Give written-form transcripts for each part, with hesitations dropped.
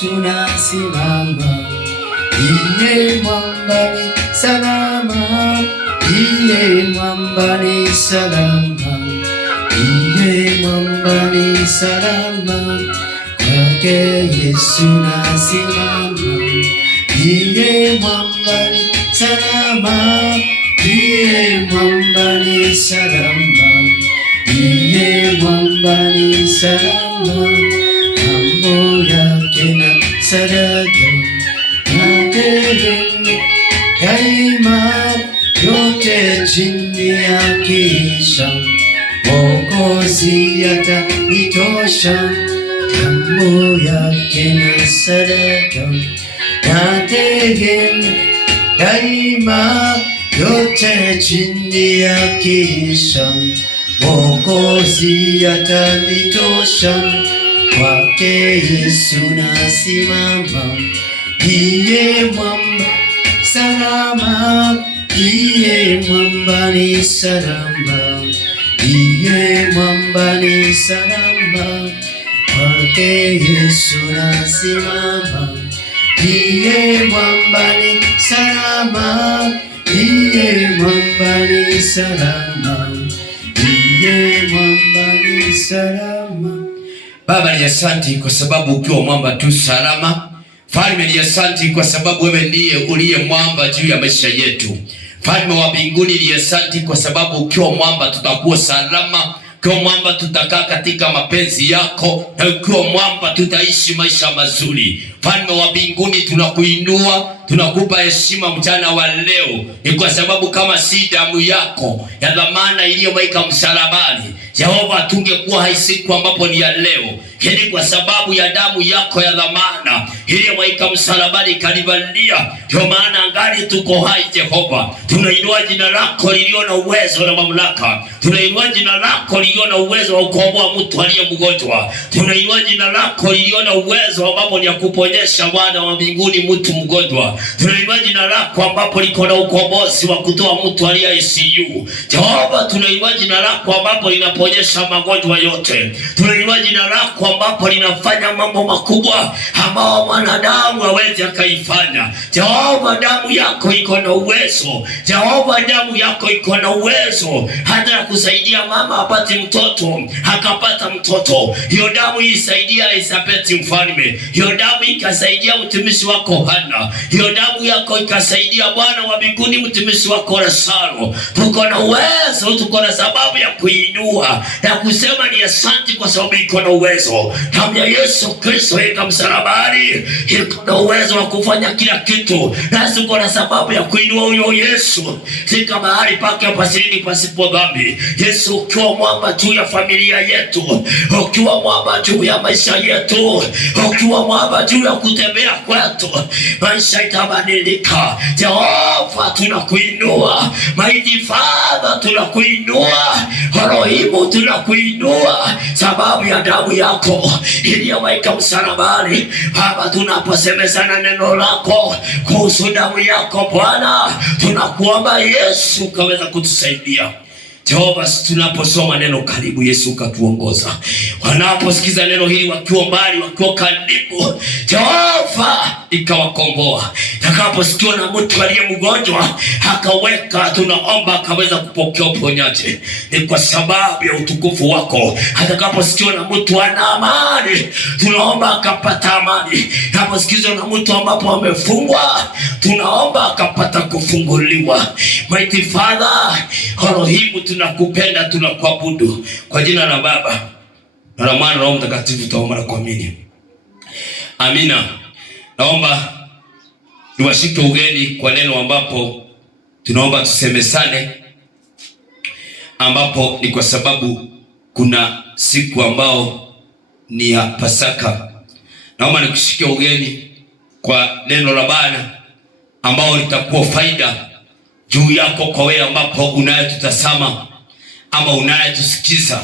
Yesu nasimama, iye mwamba ni salama, iye mwamba ni salama, iye mwamba ni salama, kwake Yesu nasimama, iye mwamba ni salama, iye mwamba ni salama, iye mwamba ni salama, mambo yake na sadaka nategemea daima, yote chini ya kisha Mwokozi atanitosha, mambo yake na sadaka nategemea daima, yote chini ya kisha Mwokozi atanitosha, kwake Yesu nasimama, iye mwamba salama, iye mwamba ni salama, iye mwamba ni salama, kwake Yesu nasimama, iye mwamba ni salama, iye mwamba ni salama, iye mwamba ni salama. Baba ni asante kwa sababu ukiwa mwamba tu salama. Mfalme ni asante kwa sababu wewe ndiye uliye mwamba juu ya maisha yetu. Mfalme wa mbinguni ni asante kwa sababu ukiwa mwamba tutakuwa salama, ukiwa mwamba tutakaa katika mapenzi yako, na ukiwa mwamba tutaishi maisha mazuri. Mfalme wa mbinguni tunakuinua, tunakupa heshima mchana wa leo, ni kwa sababu kama si damu yako ya dhamana iliyomwagika msalabani, Jehova, tungekuwa hai siku ambapo ni ya leo. Hili kwa sababu ya damu yako ya dhamana iliyomwagika msalabani Kalivaria, ndio maana angali tuko hai. Jehova, tunainua jina lako lililo na uwezo na mamlaka, tunainua jina lako lililo na uwezo wa kukomboa mtu aliye mgonjwa, tunainua jina lako lililo na uwezo ambapo ni ya kuponyesha Bwana wa mbinguni mtu mgonjwa, tunainua jina lako ambapo liko na ukombozi wa kutoa mtu aliye ICU. Jehova, tunainua jina lako ambapo linaponyesha magonjwa yote, tunainua jina lako ambapo linafanya mambo makubwa ambao mwanadamu hawezi akaifanya. Jehova, damu yako iko na uwezo. Jehova, damu yako iko na uwezo hata ya kusaidia mama apate mtoto akapata mtoto. Hiyo damu isaidia Elisabeti mfalme, hiyo damu ikasaidia mtumishi wako Hana, hiyo damu yako ikasaidia Bwana wa mbinguni mtumishi wako Lazaro. Tuko na uwezo, tuko na sababu ya kuinua na kusema ni asante kwa sababu iko na uwezo. Damu ya Yesu Kristo ika msalabani iko na uwezo wa kufanya kila kitu, na tuko na sababu ya kuinua huyo Yesu sika mahali pake pasilini pasipo dhambi. Yesu, ukiwa mwamba juu ya familia yetu, ukiwa mwamba juu ya maisha yetu, ukiwa mwamba juu ya kutembea kwetu, maisha itabadilika. Jehova, tunakuinua. Mighty Father, tunakuinua. Elohimu, tunakuinua sababu ya damu yako iliyomwagika msalabani. Baba, tunaposemezana neno lako kuhusu damu yako Bwana, tunakuomba Yesu kaweza kutusaidia. Jehova, tunaposoma neno karibu Yesu katuongoza. Wanaposikiza neno hili wakiwa mbali, wakiwa karibu, Jehova ikawakomboa. Takaposikiwa na mtu aliye mgonjwa akaweka, tunaomba akaweza kupokea uponyaji. Ni kwa sababu ya utukufu wako. Atakaposikiwa na mtu ana amani, tunaomba akapata amani. Takaposikiwa na mtu ambapo amefungwa, tunaomba akapata kufunguliwa. Mighty Father, Elohimu, tunakupenda, tunakuabudu kwa jina la Baba na la Mwana na Roho Mtakatifu, tuomba na kuamini. Amina. Naomba niwashike ugeni kwa neno ambapo tunaomba tusemesane, ambapo ni kwa sababu kuna siku ambao ni ya Pasaka. Naomba nikushike ugeni kwa neno la Bwana ambao litakuwa faida juu yako kwa wewe ambapo unayetutazama ama unayetusikiza,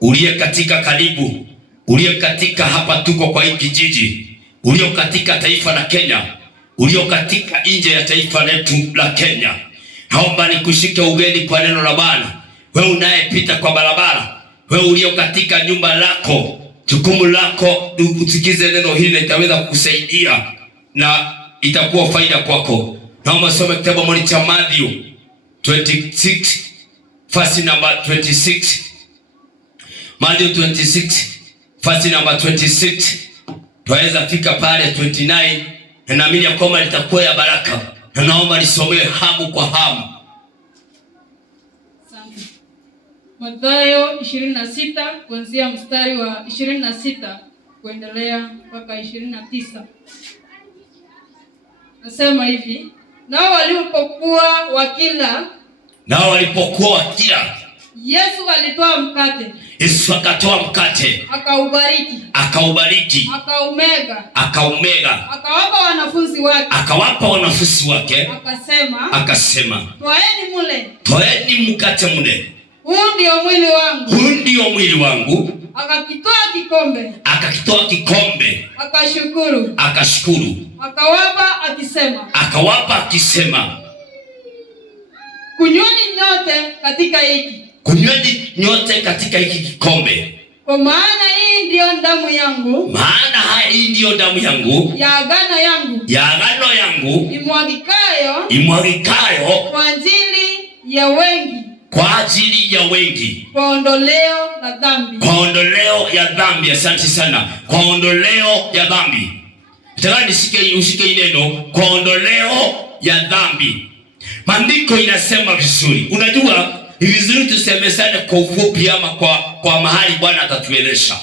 uliye katika karibu, uliye katika hapa tuko kwa hiki kijiji, uliye katika taifa la Kenya, uliye katika nje ya taifa letu la Kenya. Naomba nikushike ugeni kwa neno la Bwana. Wewe unayepita kwa barabara, wewe uliye katika nyumba lako, jukumu lako usikize neno hili, itaweza kukusaidia na itakuwa faida kwako. Naomba soma kitabu cha Matthew 26 verse number 26. Matthew 26 verse number 26. Tuweza fika pale 29 na naamini kwamba litakuwa ya baraka. Na naomba nisomewe hamu kwa hamu. Mathayo 26 kuanzia mstari wa 26 kuendelea mpaka 29. Nasema hivi, nao walipokuwa wakila, Yesu alitoa mkate. Yesu akatoa mkate. Akaubariki. Akaumega. Akawapa wanafunzi wake. Akasema, Toeni mkate mule. Huu ndio mwili wangu. Akakitoa kikombe. Akashukuru. Akawapa akisema, Kunyweni nyote katika hiki kikombe. Kwa maana hii ndiyo damu yangu. Ya agano yangu. Imwagikayo. Kwa ajili ya wengi. Kwa ondoleo ya dhambi. Asante sana. Kwa ondoleo ya dhambi. Nataka ushike neno kwa ondoleo ya dhambi. Maandiko inasema vizuri. Unajua ni vizuri tusemesane kwa ufupi ama kwa mahali Bwana atatuelesha.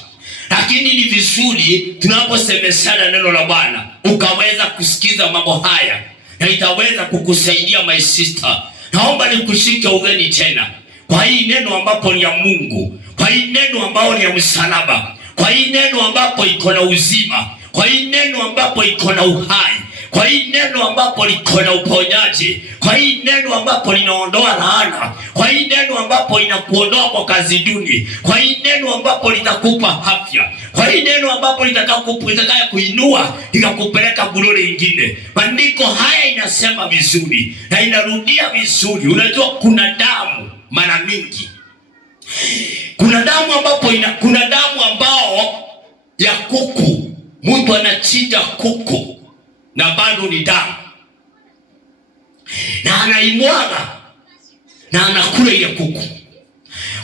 Lakini ni vizuri tunaposemesana neno la Bwana ukaweza kusikiza mambo haya na itaweza kukusaidia my sister. Naomba nikushike ugeni tena kwa hii neno ambapo ni ya Mungu, kwa hii neno ambapo ni ya msalaba, kwa hii neno ambapo iko na uzima, kwa hii neno ambapo iko na uhai, kwa hii neno ambapo liko na uponyaji, kwa hii neno ambapo linaondoa laana, kwa hii neno ambapo inakuondoa kwa kazi duni, kwa hii neno ambapo litakupa afya, kwa hii neno ambapo litakaya kuinua likakupeleka glory nyingine. Maandiko haya inasema vizuri na inarudia vizuri. Unajua kuna damu mara mingi. Kuna damu ambao ya kuku. Mtu anachinja kuku na bado ni damu, na anaimwaga na anakula ile kuku.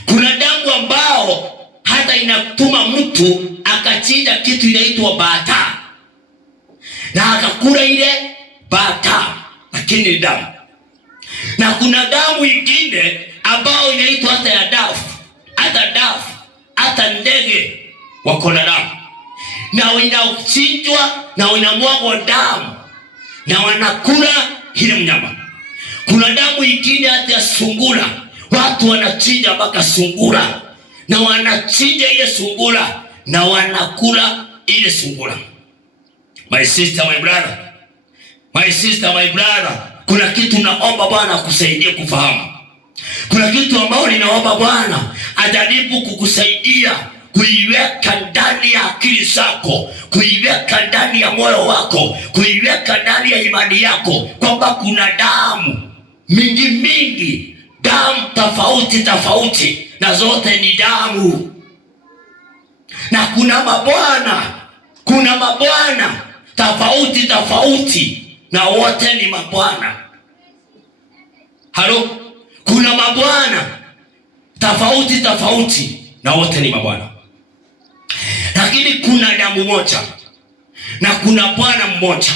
Kuna damu ambao hata inatuma mtu akachinja kitu inaitwa bata na akakula ile bata, lakini ni damu. Na kuna damu ingine ambao inaitwa hata ya dafu, hata ndege wako na damu, na inachinjwa na inamwagwa damu na wanakula ile mnyama. Kuna damu ingine hata ya sungura, watu wanachinja mpaka sungura na wanachinja ile sungura na wanakula ile sungura. My sister, my brother, kuna kitu naomba Bwana akusaidie kufahamu. Kuna kitu ambao ninaomba Bwana ajaribu kukusaidia kuiweka ndani ya akili zako, kuiweka ndani ya moyo wako, kuiweka ndani ya imani yako, kwamba kuna damu mingi, damu tofauti, na zote ni damu. Na kuna mabwana tofauti, na wote ni mabwana. Halo, kuna mabwana tofauti, na wote ni mabwana. Lakini kuna damu moja na kuna Bwana mmoja,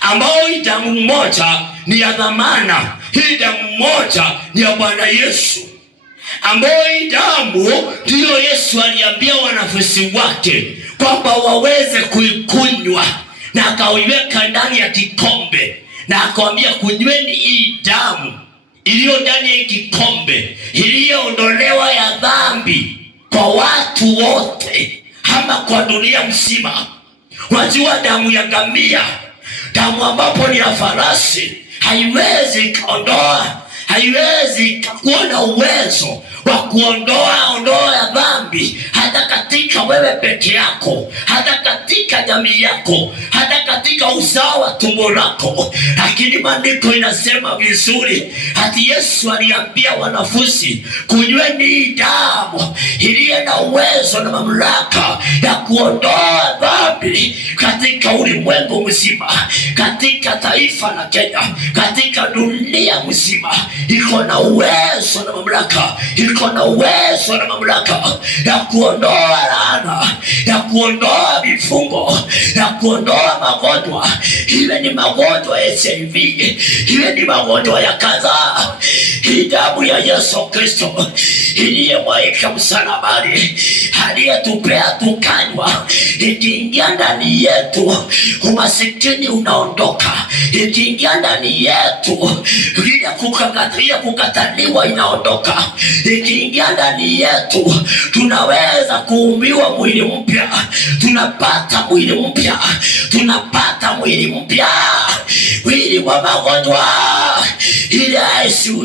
ambao hii damu moja ni ya dhamana. Hii damu moja ni ya Bwana Yesu, ambao hii damu ndiyo Yesu aliambia wanafunzi wake kwamba waweze kuikunywa, na akaiweka ndani ya kikombe na akawaambia, kunyweni hii damu iliyo ndani ya kikombe, iliyoondolewa ya dhambi kwa watu wote ama kwa dunia mzima. Wajua damu ya ngamia, damu ambapo ni ya farasi, haiwezi kaondoa, haiwezi kuwa na uwezo wa kuondoa ya dhambi, hata katika wewe peke yako, hata katika jamii yako, hata katika uzao wa tumbo lako. Lakini maandiko inasema vizuri hati Yesu aliambia wanafunzi, kunyweni hii damu iliye na uwezo na mamlaka ya kuondoa dhambi katika ulimwengu mzima, katika taifa la Kenya, katika dunia mzima. Iko na uwezo na mamlaka, iko na uwezo na mamlaka ya kuondoa laana, ya kuondoa vifungo, ya kuondoa magonjwa. Iwe ni magonjwa ya HIV, iwe ni magonjwa ya kadhaa. Hii damu ya Yesu Kristo iliyemwagika msalabani, aliyetupea tukanywa, ikiingia ndani yetu umasikini unaondoka. Ikiingia ndani yetu ile kukataliwa inaondoka. Ikiingia ndani yetu tunaweza kuumbiwa mwili mpya, tunapata mwili mpya, tunapata mwili mpya, mwili wa magonjwa ile ICU,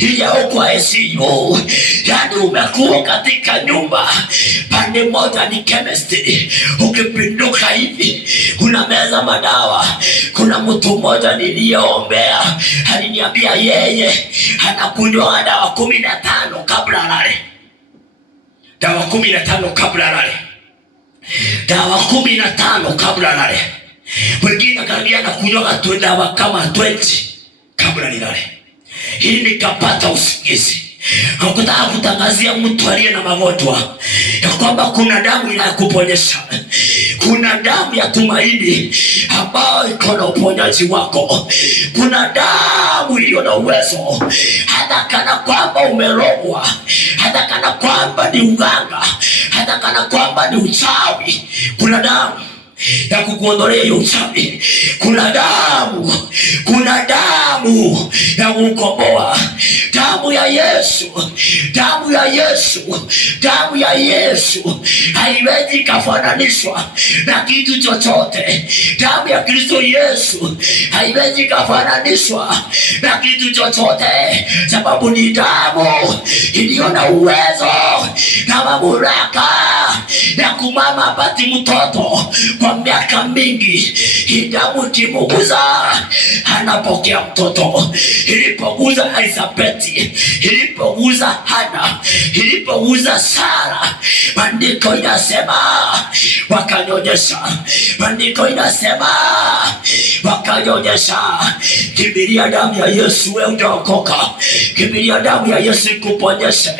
ile huko ICU. Yani umekuwa katika nyumba, pande moja ni chemistry, ukipinduka hivi unameza madawa. Kuna mtu mmoja niliyoombea aliniambia yeye anakunywa dawa 15 kabla lale, dawa 15 kabla lale, dawa 15 kabla lale. Wengine karibia anakunywa dawa kama 20 kabla nilale. Hii nikapata usingizi. Hakutaka kutangazia mtu aliye na magonjwa ya kwamba kuna damu inayokuponyesha, kuna damu ya tumaini ambayo iko na uponyaji wako, kuna damu iliyo na uwezo, hata kana kwamba umerogwa, hata kana kwamba ni uganga, hata kana kwamba ni uchawi. Kuna damu ya kukuondolea hiyo uchawi. Kuna damu, kuna damu ya kukomboa. Damu ya Yesu, damu ya Yesu, damu ya Yesu haiwezi kufananishwa na kitu chochote. Damu ya Kristo Yesu haiwezi kufananishwa na kitu chochote, sababu ni damu iliyo na uwezo na mamlaka ya kumama pati mtoto kwa miaka mingi. Hii damu ikimuguza anapokea mtoto. Ilipoguza Elizabeti, ilipoguza Hana, ilipoguza Sara, maandiko inasema wakanyonyesha. Maandiko inasema wakanyonyesha. Kimbilia damu ya Yesu, wewe utaokoka. Kimbilia damu ya Yesu ikuponyeshe.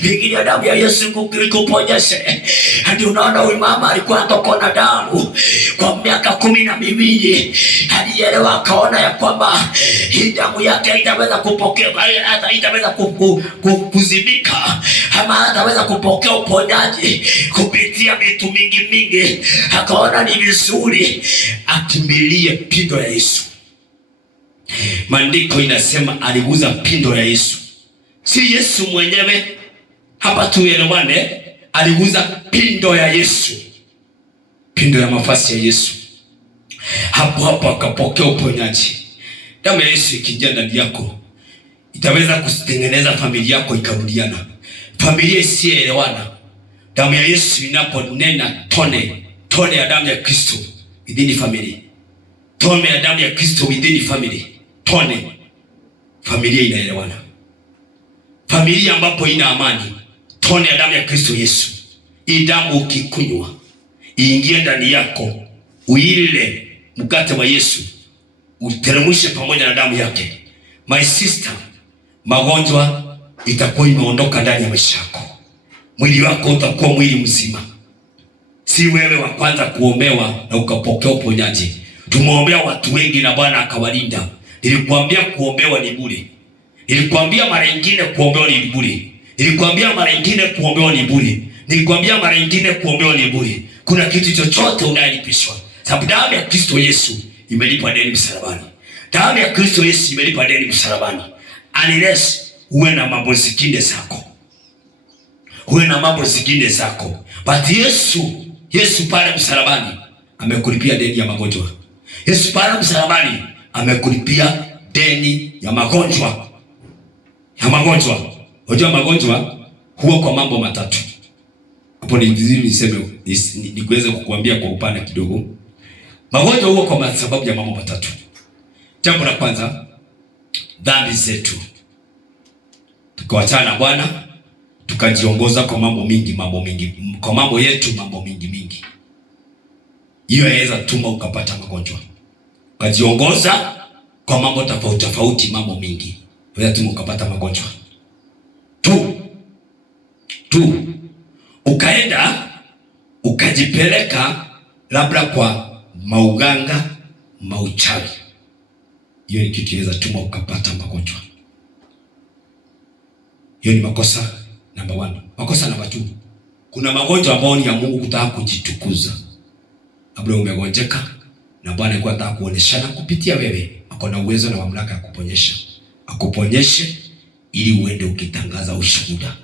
Kimbilia damu ya Yesu ikuponyeshe. Hadi unaona huyu mama alikuwa anatokwa na damu kwa miaka 12. Alielewa, akaona ya kwamba hii damu yake haitaweza kupokea, hata haitaweza kuzibika, ama hataweza kupokea uponyaji kupitia vitu mingi. Akaona ni vizuri akimbilie pindo ya Yesu. Maandiko inasema aliguza pindo ya Yesu, si Yesu mwenyewe. Hapa tuelewane, aliguza pindo ya Yesu, pindo ya mavazi ya Yesu. Hapo akapokea uponyaji. Damu ya Yesu ikija ndani yako itaweza kutengeneza familia yako ikarudiana, familia isielewana. Damu ya Yesu inaponena tone ya damu ya Kristo within family, tone ya damu ya Kristo within family, familia inaelewana. Familia ambapo ina amani, tone ya damu ya Kristo Yesu. Hii damu ukikunywa iingie ndani yako, uile mkate wa Yesu, uteremshe pamoja na damu yake. My sister, magonjwa itakuwa imeondoka ndani ya maisha yako. Mwili wako utakuwa mwili mzima. Si wewe wa kwanza kuombewa na ukapokea uponyaji. Tumeombea watu wengi na Bwana akawalinda. Nilikwambia kuombewa ni bure. Nilikwambia mara nyingine kuombewa ni bure. Nilikwambia mara nyingine kuombewa ni bure. Nilikwambia mara nyingine kuombewa ni bure. Kuna kitu chochote unalipishwa, sababu damu ya Kristo Yesu imelipa deni msalabani. Damu ya Kristo Yesu imelipa deni msalabani. Unless uwe na mambo zingine zako, uwe na mambo zingine zako. But Yesu pale msalabani amekulipia deni ya magonjwa. Yesu pale msalabani amekulipia deni ya magonjwa. Unajua magonjwa huwa kwa mambo matatu. Hapo ni vizuri niseme, nikuweze kukuambia kwa upana kidogo. Magonjwa huwa kwa sababu ya mambo matatu. Jambo la kwanza, dhambi zetu. Tukawachana na Bwana, tukajiongoza kwa mambo mingi, kwa mambo yetu, mambo mingi. Hiyo yaweza tuma ukapata magonjwa. Ukajiongoza kwa mambo tofauti, mambo mingi, yaweza tuma ukapata magonjwa. Ukaenda ukajipeleka labda kwa mauganga, mauchawi. Hiyo ni kitu yaweza tuma ukapata magonjwa. Hiyo ni makosa namba 1. Makosa namba 2, kuna magonjwa ambayo ni ya Mungu kutaka kujitukuza. Labda umegonjeka na Bwana alikuwa anataka kuoneshana kupitia wewe ako na uwezo na mamlaka ya kuponyesha. Akuponyeshe ili uende ukitangaza ushuhuda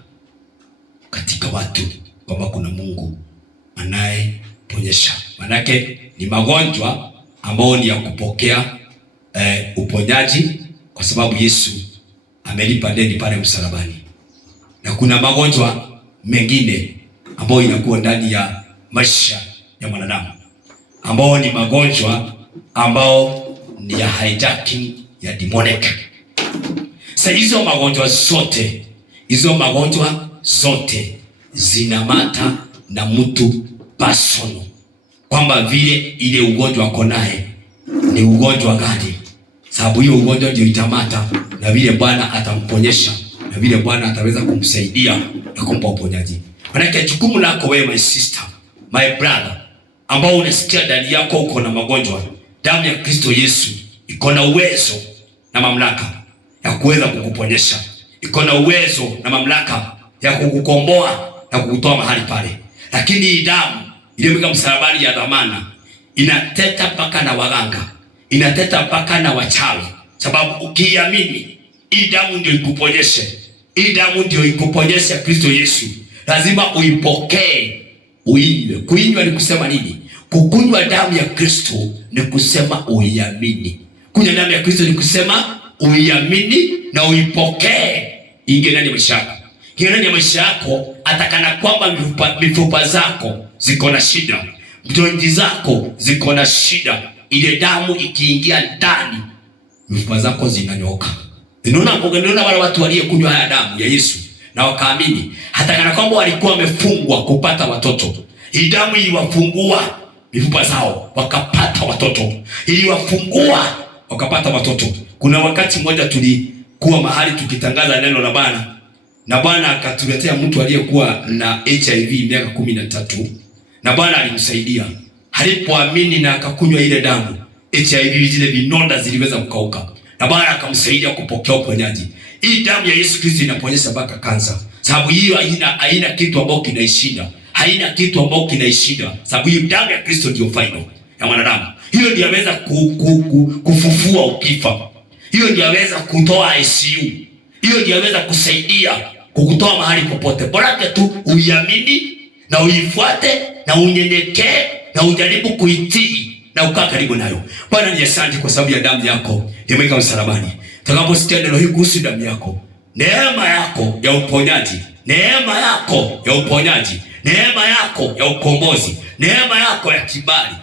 katika watu kwamba kuna Mungu anayeponyesha. Manake ni magonjwa ambayo ni ya kupokea uponyaji kwa sababu Yesu amelipa deni pale msalabani. Na kuna magonjwa mengine ambayo inakuwa ndani ya maisha ya mwanadamu ambao ni magonjwa ambao ni ya hijacking ya demonic. Sasa hizo magonjwa zote zinamata na mtu personal, kwamba vile ile ugonjwa ako naye ni ugonjwa gani, sababu hiyo ugonjwa ndio itamata na vile Bwana atamponyesha na vile Bwana ataweza kumsaidia na kumpa uponyaji. Maana jukumu lako wewe, my sister, my brother, ambao unasikia ndani yako uko na magonjwa, damu ya Kristo Yesu iko na uwezo na mamlaka ya kuweza kukuponyesha. Iko na uwezo na mamlaka ya kukukomboa na kukutoa mahali pale. Lakini hii damu iliyoweka msalabani ya dhamana inateta mpaka na waganga, inateta mpaka na wachawi, sababu ukiamini hii damu ndio ikuponyeshe. Hii damu ndio ikuponyesha Kristo Yesu. Lazima uipokee, uinywe. Kuinywa ni kusema nini? Kukunywa damu ya Kristo ni kusema uiamini. Kunywa damu ya Kristo ni kusema uiamini na uipokee ingie ndani ya maisha yako. Ingie ndani ya maisha yako atakana kwamba mifupa zako ziko na shida, jointi zako ziko na shida. Ile damu ikiingia ndani, mifupa zako zinanyoka. Unaona wale watu waliokunywa haya damu ya Yesu na wakaamini, hata kana kwamba walikuwa wamefungwa kupata watoto, hii damu iliwafungua mifupa zao wakapata watoto, iliwafungua wakapata watoto. Kuna wakati mmoja tulikuwa mahali tukitangaza neno la Bwana, na Bwana akatuletea mtu aliyekuwa na HIV miaka 13, na Bwana alimsaidia. Alipoamini na akakunywa ile damu, HIV zile vinonda ziliweza kukauka, na Bwana akamsaidia kupokea uponyaji. Hii damu ya Yesu Kristo inaponyesha mpaka kansa, sababu hiyo haina kitu ambao kinaishinda. Haina kitu ambao kinaishinda, sababu hiyo damu ya Kristo ndio final ya mwanadamu. Hiyo ndio inaweza kufufua ukifa. Hiyo ndio inaweza kutoa ICU. Hiyo ndio inaweza kusaidia kukutoa mahali popote. Bora tu uiamini na uifuate na unyenyekee na ujaribu kuitii na ukaa karibu nayo. Bwana, ni asante kwa sababu ya damu yako imeweka msalabani. Tutakaposikia neno hili kuhusu damu yako, neema yako ya uponyaji, neema yako ya uponyaji, neema yako ya ukombozi, neema yako ya kibali,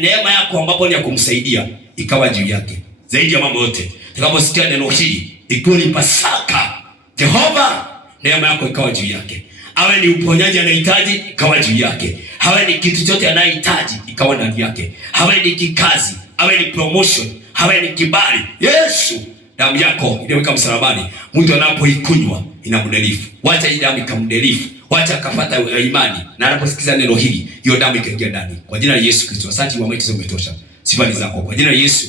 neema yako ambapo ni ya kumsaidia ikawa juu yake. Zaidi ya mambo yote, tutakaposikia neno hili ikiwa ni Pasaka, Jehova, neema yako ikawa juu yake. Awe ni uponyaji anahitaji, ikawa juu yake. Awe ni kitu chote anahitaji, ikawa ndani yake. Awe ni kikazi, awe ni promotion, awe ni kibali. Yesu, damu yako iliyoweka msalabani, mtu anapoikunywa inamdelifu. Wacha hii damu ikamdelifu. Wacha akapata imani, na anaposikiza neno hili, hiyo damu ikaingia ndani. Kwa jina la Yesu Kristo, asante kwa maiti umetosha. Sifa ni zako. Kwa jina la Yesu,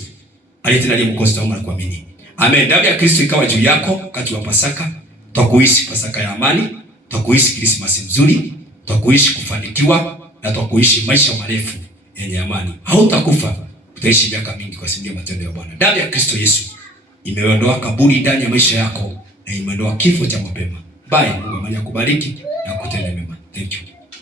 aliyetenda ndiye Mwokozi, tunaomba na kuamini. Amen. Damu ya Kristo ikawa juu yako wakati wa Pasaka. Tutakuishi Pasaka ya amani, tutakuishi Krismasi nzuri, tutakuishi kufanikiwa na tutakuishi maisha marefu yenye amani. Hautakufa, utaishi miaka mingi kwa sababu ya matendo ya Bwana. Damu ya Kristo Yesu imeondoa kaburi ndani ya maisha yako na imeondoa kifo cha mapema. Bye. Mungu akubariki na kutende mema. Thank you.